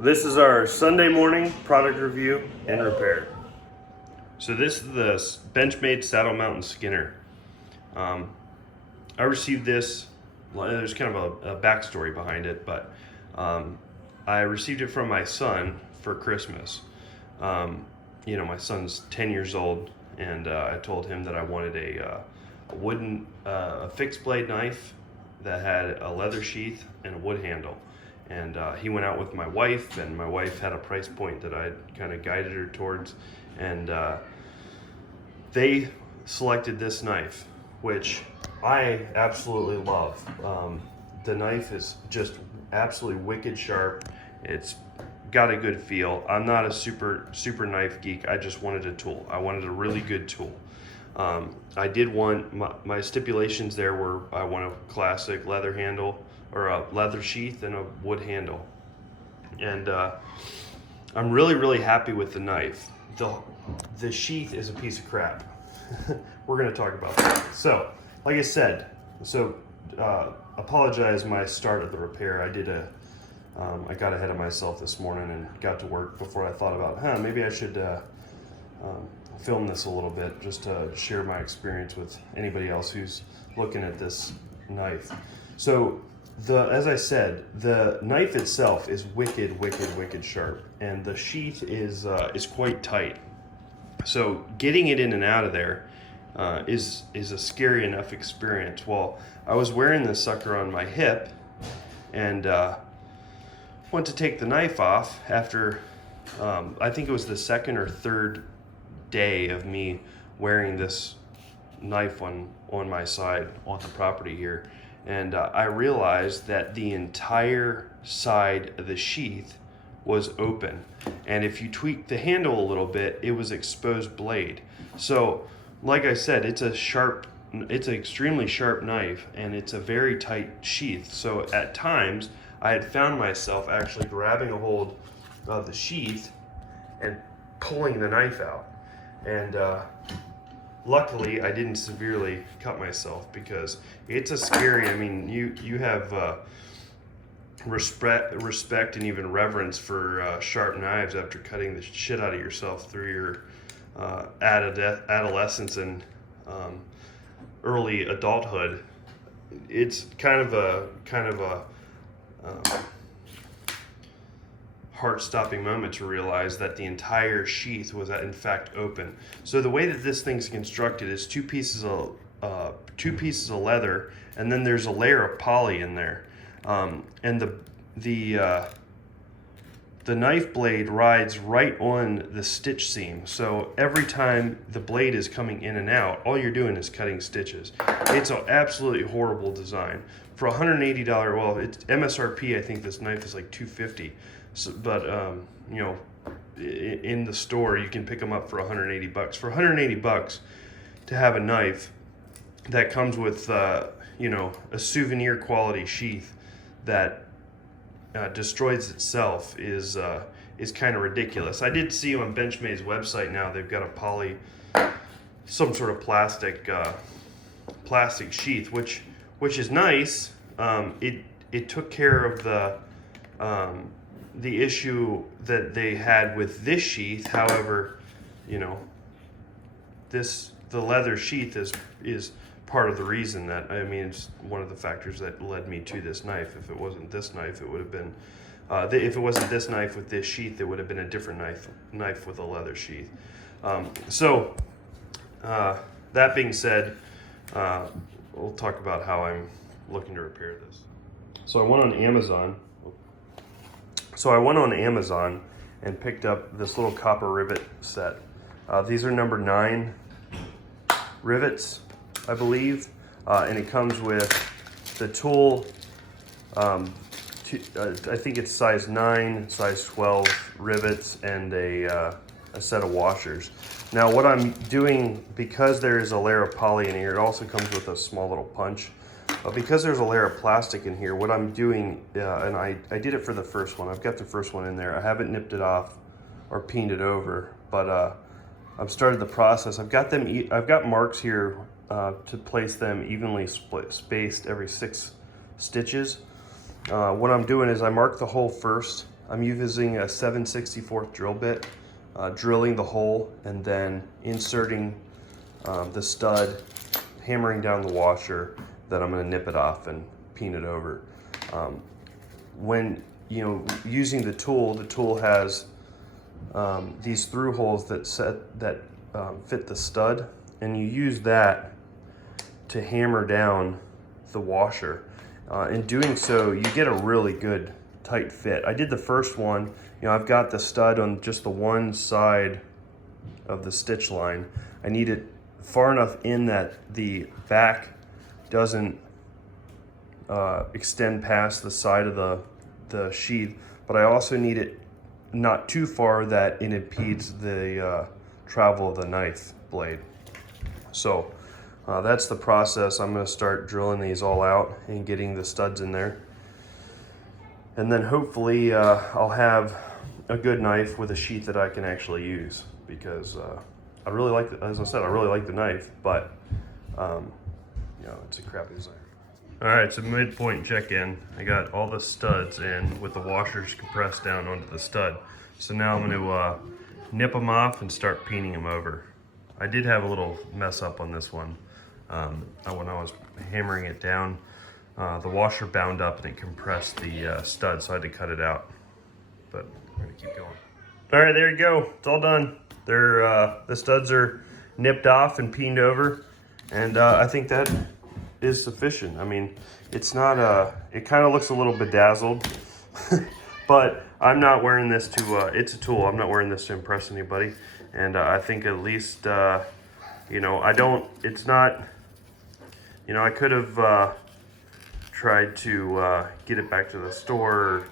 This is our Sunday morning product review and repair. So this is the Benchmade Saddle Mountain Skinner. I received this, there's kind of a backstory behind it, but I received it from my son for Christmas. My son's 10 years old, and I told him that I wanted a wooden fixed blade knife that had a leather sheath and a wood handle. And he went out with my wife, and my wife had a price point that I kind of guided her towards, and they selected this knife, which I absolutely love. The knife is just absolutely wicked sharp. It's got a good feel. I'm not a super knife geek. I just wanted a tool. I wanted a really good tool. I did want, my stipulations there were, I want a classic leather handle, or a leather sheath, and a wood handle. And I'm really happy with the knife. The sheath is a piece of crap. We're gonna talk about that. So, like I said, apologize my start of the repair. I got ahead of myself this morning and got to work before I thought about, maybe I should film this a little bit, just to share my experience with anybody else who's looking at this knife. So, as I said, the knife itself is wicked sharp, and the sheath is quite tight. So getting it in and out of there is a scary enough experience. Well, I was wearing this sucker on my hip, and went to take the knife off after I think it was the second or third day of me wearing this knife on my side on the property here. And I realized that the entire side of the sheath was open. And if you tweak the handle a little bit, it was exposed blade. So, like I said, it's an extremely sharp knife, and it's a very tight sheath. So at times, I had found myself actually grabbing a hold of the sheath and pulling the knife out. And luckily, I didn't severely cut myself, because it's a scary, you have respect and even reverence for sharp knives after cutting the shit out of yourself through your adolescence and early adulthood. It's kind of a heart-stopping moment to realize that the entire sheath was in fact open. So the way that this thing's constructed is two pieces of leather, and then there's a layer of poly in there, and the knife blade rides right on the stitch seam. So every time the blade is coming in and out, all you're doing is cutting stitches. It's an absolutely horrible design. For $180, well, it's MSRP, I think this knife is like $250. So, but in the store you can pick them up for $180. For $180 to have a knife that comes with a souvenir-quality sheath that destroys itself is kind of ridiculous. I did see on Benchmade's website now they've got some sort of plastic sheath, which is nice. It took care of the issue that they had with this sheath. However, the leather sheath is part of the reason that, it's one of the factors that led me to this knife. If it wasn't this knife, it would have been, if it wasn't this knife with this sheath, it would have been a different knife with a leather sheath. That being said, we'll talk about how I'm looking to repair this. So I went on Amazon and picked up this little copper rivet set. These are number 9 rivets, I believe, and it comes with the tool. I think it's size 9, size 12 rivets, and a set of washers. Now what I'm doing, because there is a layer of poly in here, it also comes with a small little punch. Because there's a layer of plastic in here, what I'm doing, and I did it for the first one. I've got the first one in there. I haven't nipped it off or peened it over, but I've started the process. I've got marks here to place them evenly spaced every 6 stitches. What I'm doing is I mark the hole first, I'm using a 7/64 drill bit, drilling the hole and then inserting the stud, hammering down the washer, then I'm going to nip it off and peen it over. When using the tool has these through holes that fit the stud, and you use that to hammer down the washer. In doing so, you get a really good tight fit. I did the first one, I've got the stud on just the one side of the stitch line. I need it far enough in that the back doesn't extend past the side of the sheath, but I also need it not too far that it impedes the travel of the knife blade. So that's the process. I'm going to start drilling these all out and getting the studs in there. And then hopefully I'll have a good knife with a sheath that I can actually use, because I really like, as I said, I really like the knife, but it's a crappy design. All right, so midpoint check-in. I got all the studs in with the washers compressed down onto the stud. So now I'm going to nip them off and start peening them over. I did have a little mess up on this one. When I was hammering it down, the washer bound up and it compressed the stud, so I had to cut it out. But we're going to keep going. All right, there you go. It's all done. The studs are nipped off and peened over, and I think that is sufficient. I mean, it's not it kind of looks a little bedazzled, but I'm not wearing this to, it's a tool. I'm not wearing this to impress anybody. And I think at least, I could have tried to get it back to the store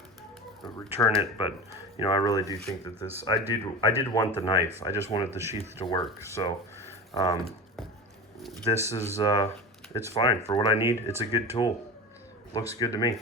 or return it, but I really do think that this, I did want the knife. I just wanted the sheath to work. So this is, it's fine for what I need. It's a good tool. Looks good to me.